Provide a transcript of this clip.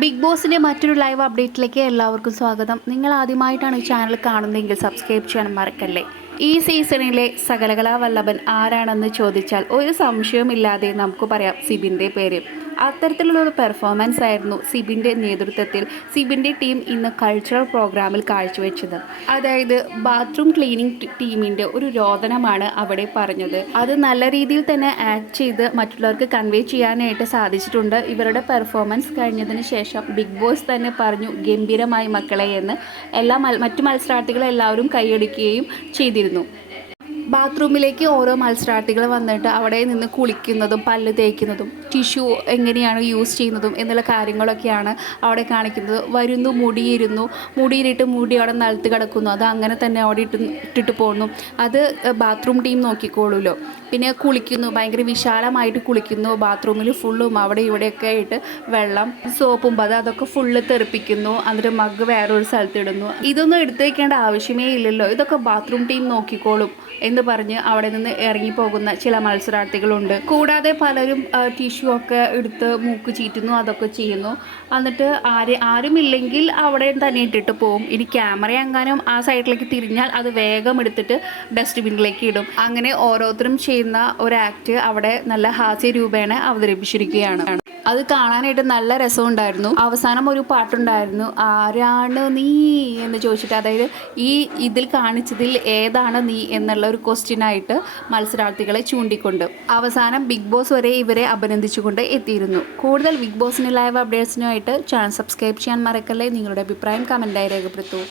Big ബോസിന്റെ മറ്റൊരു live അപ്ഡേറ്റിലേക്ക് എല്ലാവർക്കും സ്വാഗതം. നിങ്ങൾ ആദ്യമായിട്ടാണ് ഈ ചാനൽ കാണുന്നതെങ്കിൽ സബ്സ്ക്രൈബ് ചെയ്യാൻ മറക്കല്ലേ? ഈ സീസണിലെ സകലകലാ വല്ലഭൻ ആരാണെന്ന് ചോദിച്ചാൽ ഒരു സംശയവുമില്ലാതെ നമുക്ക് പറയാം സിബിന്റെ പേര്. അത്തരത്തിലുള്ള ഒരു പെർഫോമൻസ് ആയിരുന്നു സിബിന്റെ നേതൃത്വത്തിൽ. സിബിന്റെ ടീം ഇന്ന് കൾച്ചറൽ പ്രോഗ്രാമിൽ കാഴ്ചവെച്ചത്. അതായത് ബാത്റൂം ക്ലീനിങ് ടീമിന്റെ ഒരു രോദനമാണ് അവിടെ പറഞ്ഞത്. അത് നല്ല രീതിയിൽ തന്നെ ആക്ട് ചെയ്ത് മറ്റുള്ളവർക്ക് കൺവേ ചെയ്യാനായിട്ട് സാധിച്ചിട്ടുണ്ട്. ഇവരുടെ പെർഫോമൻസ് കഴിഞ്ഞതിന് ശേഷം ബിഗ് ബോസ് തന്നെ പറഞ്ഞു ഗംഭീരമായി മക്കളെ എന്ന്. എല്ലാ മറ്റു മത്സരാർത്ഥികളെല്ലാവരും കൈയടിക്കുകയും ചെയ്തിരുന്നു. ബാത്റൂമിലേക്ക് ഓരോ മത്സരാർത്ഥികൾ വന്നിട്ട് അവിടെ നിന്ന് കുളിക്കുന്നതും പല്ല് തേക്കുന്നതും ടിഷ്യൂ എങ്ങനെയാണ് യൂസ് ചെയ്യുന്നതും എന്നുള്ള കാര്യങ്ങളൊക്കെയാണ് അവിടെ കാണിക്കുന്നത്. വരുന്നു മുടിയിരുന്നു. മുടിയിലിട്ട് മുടി അവിടെ നിലത്ത് കിടക്കുന്നു. അത് അങ്ങനെ തന്നെ അവിടെ ഇട്ട് ഇട്ടിട്ട് പോകുന്നു. അത് ബാത്റൂം ടീം നോക്കിക്കോളൂല്ലോ പിന്നെ കുളിക്കുന്നു ഭയങ്കര വിശാലമായിട്ട് കുളിക്കുന്നു ബാത്റൂമിൽ ഫുള്ളും അവിടെ ഇവിടെയൊക്കെ ആയിട്ട് വെള്ളം സോപ്പും പത അതൊക്കെ ഫുള്ള് തെറിപ്പിക്കുന്നു എന്നിട്ട് മഗ് വേറൊരു സ്ഥലത്ത് ഇടുന്നു. ഇതൊന്നും എടുത്തു വയ്ക്കേണ്ട ആവശ്യമേ ഇല്ലല്ലോ. ഇതൊക്കെ ബാത്റൂം ടീം നോക്കിക്കോളും എന്ന് പറഞ്ഞ് അവിടെ നിന്ന് ഇറങ്ങിപ്പോകുന്ന ചില മത്സരാർത്ഥികളുണ്ട്. കൂടാതെ പലരും ടിഷ്യൂ ഒക്കെ എടുത്ത് മൂക്ക് ചീറ്റുന്നു അതൊക്കെ ചെയ്യുന്നു. എന്നിട്ട് ആര് ആരുമില്ലെങ്കിൽ അവിടെ തന്നെ ഇട്ടിട്ട് പോകും ഇനി ക്യാമറ എങ്ങാനും ആ സൈഡിലേക്ക് തിരിഞ്ഞാൽ അത് വേഗം എടുത്തിട്ട് ഡസ്റ്റ്ബിന്നിലേക്ക് ഇടും. അങ്ങനെ ഓരോരുത്തരും ചെയ്യുന്ന ഒരു ആക്ട് അവിടെ നല്ല ഹാസ്യ രൂപേണ അവതരിപ്പിച്ചിരിക്കുകയാണ്. അത് കാണാനായിട്ട് നല്ല രസം ഉണ്ടായിരുന്നു അവസാനം ഒരു പാട്ടുണ്ടായിരുന്നു ആരാണ് നീ? എന്ന് ചോദിച്ചിട്ട് അതായത് ഈ ഇതിൽ കാണിച്ചതിൽ ഏതാണ് നീ എന്നുള്ള ഒരു ക്വസ്റ്റ്യനായിട്ട് മത്സരാർത്ഥികളെ ചൂണ്ടിക്കൊണ്ട് അവസാനം ബിഗ് ബോസ് വരെ ഇവരെ അഭിനന്ദിച്ചുകൊണ്ട് എത്തിയിരുന്നു. കൂടുതൽ ബിഗ് ബോസിന് ലൈവ് അപ്ഡേറ്റ്സിനുമായിട്ട് ചാനൽ സബ്സ്ക്രൈബ് ചെയ്യാൻ മറക്കല്ലേ? നിങ്ങളുടെ അഭിപ്രായം കമന്റായി രേഖപ്പെടുത്തൂ.